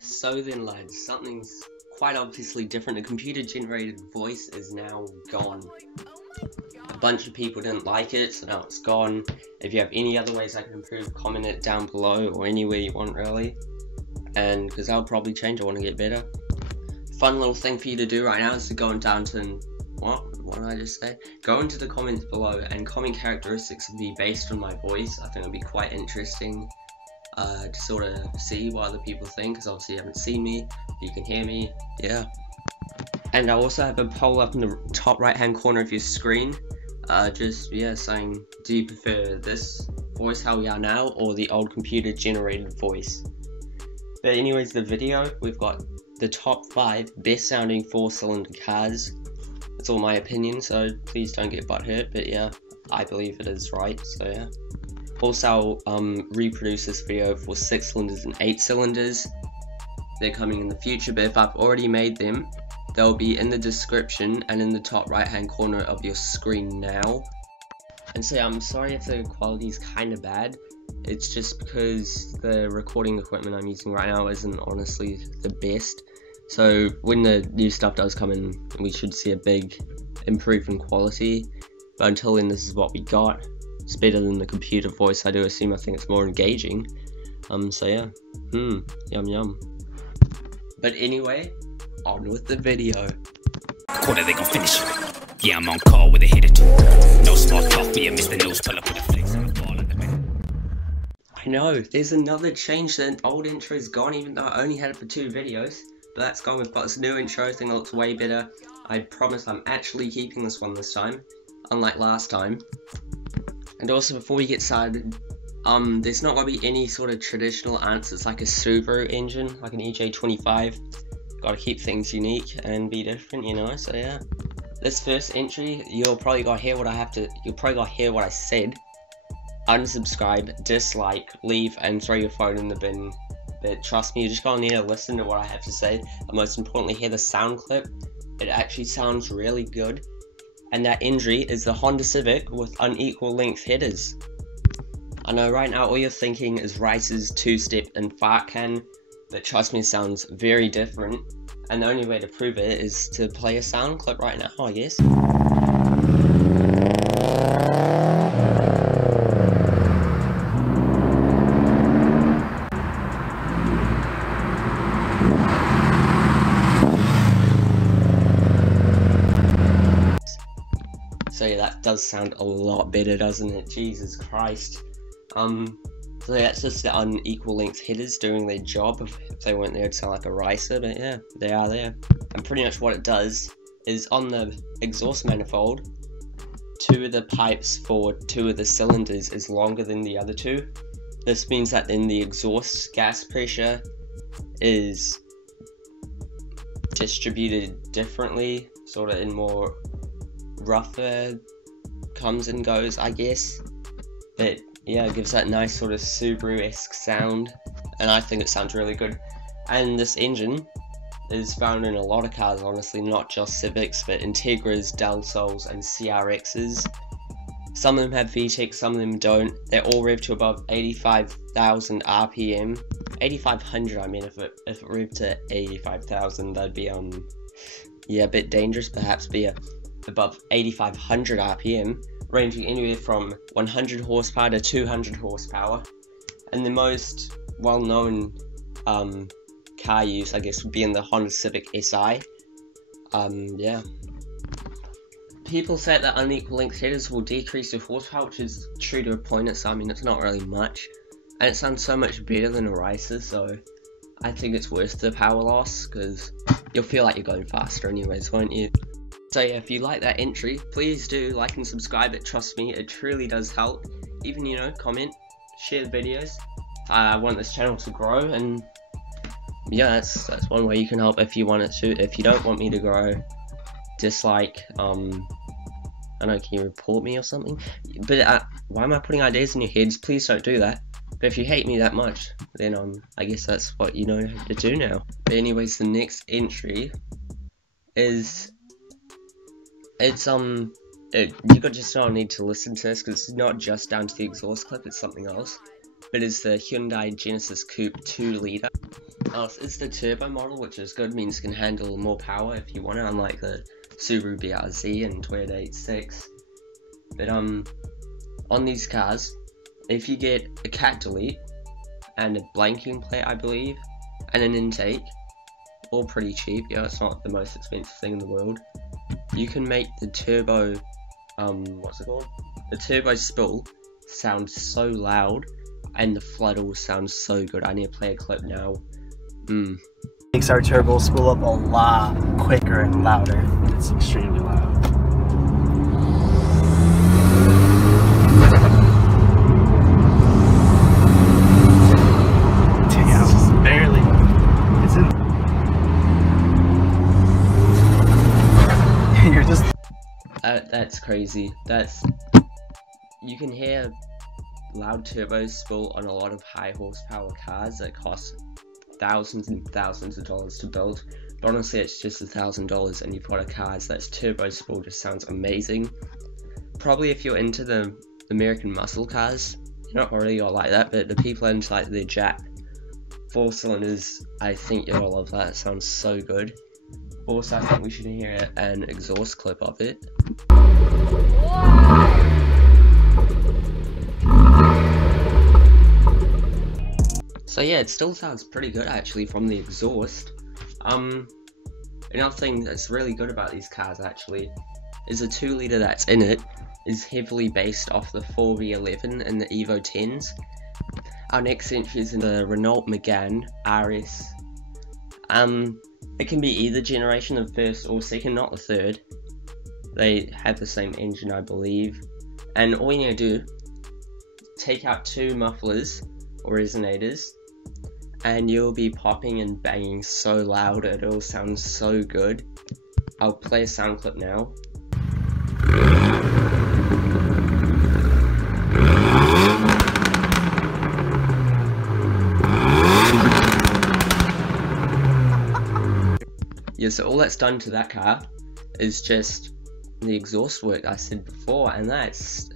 So then lads, something's quite obviously different. The computer generated voice is now gone. A bunch of people didn't like it, so now it's gone. If you have any other ways I can improve, comment it down below or anywhere you want really. And because I'll probably change, I want to get better. Fun little thing for you to do right now is to go down to, what did I just say? Go into the comments below and comment characteristics of me based on my voice. I think it'll be quite interesting to sort of see what other people think, because obviously you haven't seen me, you can hear me, yeah. And I also have a poll up in the top right hand corner of your screen, saying, do you prefer this voice how we are now, or the old computer generated voice? But anyways, the video, we've got the top 5 best sounding 4-cylinder cars. It's all my opinion, so please don't get butthurt, but yeah, I believe it is right, so yeah. Also, I'll reproduce this video for 6 cylinders and 8 cylinders. They're coming in the future, but if I've already made them, they'll be in the description and in the top right hand corner of your screen now. And so yeah, I'm sorry if the quality is kind of bad. It's just because the recording equipment I'm using right now isn't honestly the best. So when the new stuff does come in, we should see a big improvement in quality. But until then, this is what we got. It's better than the computer voice, I do assume. I think it's more engaging. So yeah. Yum yum. But anyway, on with the video. Quarter, they gon' finish it. Yeah, I'm on call with a hit or two. No small talk, me and Mr. News pull up with a flex on the ball at the back. I know, there's another change. The old intro is gone, even though I only had it for 2 videos. But that's gone. We've got this new intro. I think it looks way better. I promise I'm actually keeping this one this time, unlike last time. And also, before we get started, there's not going to be any sort of traditional answers like a Supra engine, like an EJ25. Got to keep things unique and be different, you know. So yeah, this first entry, you'll probably got to hear what I said. Unsubscribe, dislike, leave, and throw your phone in the bin. But trust me, you're just gonna need to listen to what I have to say, and most importantly, hear the sound clip. It actually sounds really good. And that entry is the Honda Civic with unequal length headers. I know right now all you're thinking is Rice's 2-step and fart can, but trust me, it sounds very different. And the only way to prove it is to play a sound clip right now, I guess. So yeah, that does sound a lot better, doesn't it? Jesus Christ. So yeah, it's just the unequal length headers doing their job. If they weren't there, it'd sound like a ricer, but yeah, they are there. And pretty much what it does is on the exhaust manifold, 2 of the pipes for 2 of the cylinders is longer than the other 2. This means that then the exhaust gas pressure is distributed differently, sort of in more rougher comes and goes, I guess. But yeah, it gives that nice sort of Subaru-esque sound, and I think it sounds really good. And this engine is found in a lot of cars, honestly, not just Civics, but Integras, Del Sols, and CRXs. Some of them have VTEC, some of them don't. They're all revved to above 85,000 RPM. 8,500, I mean, if it revved to 85,000, that'd be yeah, a bit dangerous, perhaps. But yeah, above 8,500 RPM, ranging anywhere from 100 horsepower to 200 horsepower. And the most well-known car use, I guess, would be in the Honda Civic Si. Yeah. People say that unequal length headers will decrease your horsepower, which is true to a point. I mean, it's not really much. And it sounds so much better than a ricer, so I think it's worth the power loss, because you'll feel like you're going faster anyways, won't you? So yeah, if you like that entry, please do like and subscribe. It, trust me, it truly does help. Even, you know, comment, share the videos. I want this channel to grow, and yeah, that's one way you can help if you want it to. If you don't want me to grow, dislike, I don't know, can you report me or something? But why am I putting ideas in your heads? Please don't do that. But if you hate me that much, then I guess that's what you know to do now. But anyways, the next entry is, you got just don't need to listen to this, because it's not just down to the exhaust clip, it's something else. but it's the Hyundai Genesis Coupe 2 litre. It's the turbo model, which is good, means it can handle more power if you want it, unlike the Subaru BRZ and Toyota 86. But on these cars, if you get a cat delete and a blanking plate, I believe, and an intake, all pretty cheap, yeah, it's not the most expensive thing in the world, you can make the turbo, what's it called? The turbo spool sound so loud, and the flood all sounds so good. I need to play a clip now. Makes our turbo spool up a lot quicker and louder. It's extremely loud. Damn, barely. It's in. You're just. That's crazy. You can hear loud turbo spool on a lot of high horsepower cars that cost thousands and thousands of dollars to build, but honestly it's just $1,000 and you've got a car that's turbo spool just sounds amazing. Probably if you're into the American muscle cars, not really or like that, but the people into like the Jap 4 cylinders, I think you'll love that. It sounds so good. Also, I think we should hear an exhaust clip of it. So yeah, it still sounds pretty good actually from the exhaust. Another thing that's really good about these cars actually is the 2 litre that's in it is heavily based off the 4V11 and the Evo 10s. Our next entry is in the Renault Megane Rs. It can be either generation, the first or second, not the third. They have the same engine, I believe. And all you need to do, take out 2 mufflers or resonators, and you'll be popping and banging so loud, it all sounds so good. I'll play a sound clip now. Yeah, so all that's done to that car is just the exhaust work I said before, and that's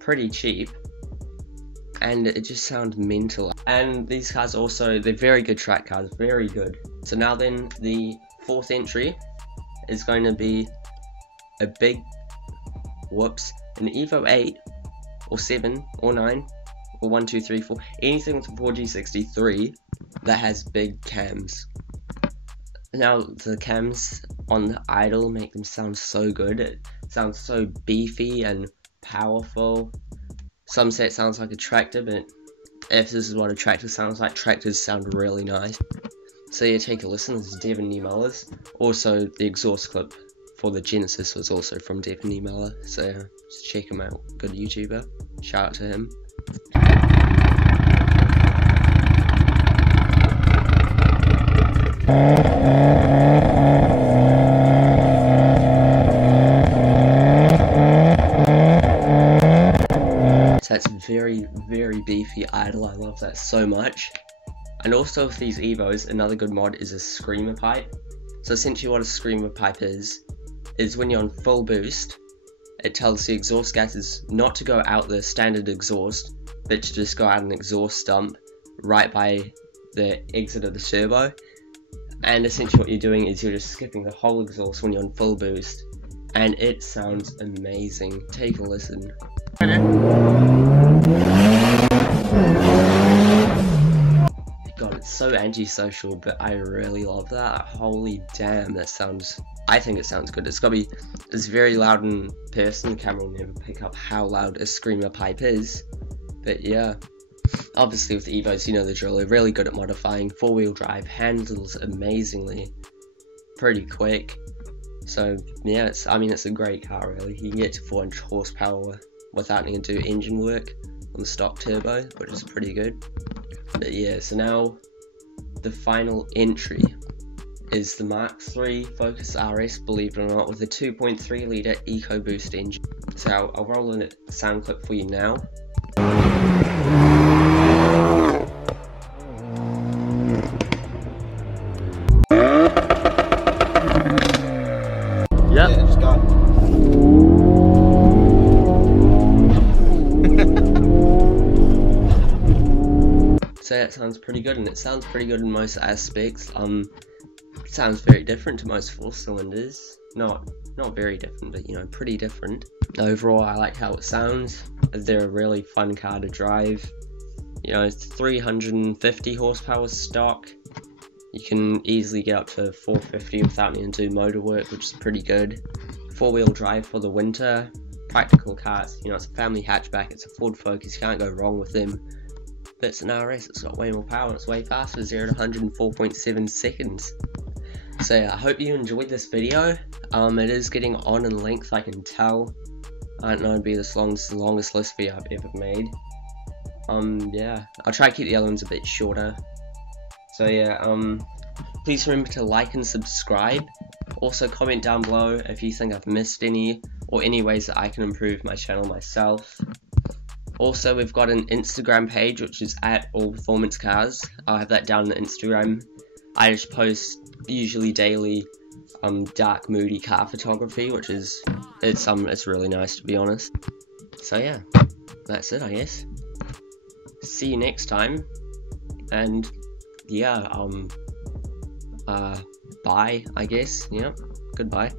pretty cheap. And it just sounds mental. And these cars also, they're very good track cars, very good. So now then, the 4th entry is going to be a big, an Evo 8 or 7 or 9 or 1, 2, 3, 4, anything with a 4G63 that has big cams. Now the cams on the idle make them sound so good. It sounds so beefy and powerful. Some say it sounds like a tractor, but if this is what a tractor sounds like, tractors sound really nice. So yeah, take a listen. This is Devin Niemöller's. Also, the exhaust clip for the Genesis was also from Devin Niemöller, so just check him out. Good YouTuber. Shout out to him. So that's very, very beefy idle. I love that so much. And also with these Evos, another good mod is a screamer pipe. So essentially what a screamer pipe is when you're on full boost, it tells the exhaust gases not to go out the standard exhaust, but to just go out an exhaust dump right by the exit of the turbo. And essentially what you're doing is you're just skipping the whole exhaust when you're on full boost, and it sounds amazing. Take a listen. God, it's so antisocial, but I really love that. Holy damn, that sounds, I think it sounds good. It's very loud in person. The camera will never pick up how loud a screamer pipe is, but yeah. Obviously with the Evos, you know the drill, they're really good at modifying. 4-wheel drive, handles amazingly, pretty quick. So yeah, it's a great car really. You can get to 400 horsepower without needing to do engine work on the stock turbo, which is pretty good. But yeah, so now the final entry is the Mach 3 Focus RS, believe it or not, with a 2.3 litre EcoBoost engine. So I'll roll in a sound clip for you now. Yeah, it just got. sounds pretty good, and it sounds pretty good in most aspects. It sounds very different to most 4-cylinders. Not very different, but you know, pretty different. Overall, I like how it sounds. They're a really fun car to drive. You know, it's 350 horsepower stock. You can easily get up to 450 without needing to do motor work, which is pretty good. 4-wheel drive for the winter. Practical cars. You know, it's a family hatchback. It's a Ford Focus. You can't go wrong with them. But it's an RS. It's got way more power. And it's way faster. 0 to 104.7 seconds. So yeah, I hope you enjoyed this video. It is getting on in length, I can tell. I don't know, it'd be this long. This is the longest list video I've ever made. Yeah, I'll try to keep the other ones a bit shorter. So yeah, please remember to like and subscribe. Also comment down below if you think I've missed any, or any ways that I can improve my channel myself. Also, we've got an Instagram page, which is @allperformancecars. I'll have that down on the Instagram. I just post usually daily dark moody car photography, which is it's really nice, to be honest. So yeah, that's it, I guess. See you next time, and yeah, bye, I guess. Yeah, goodbye.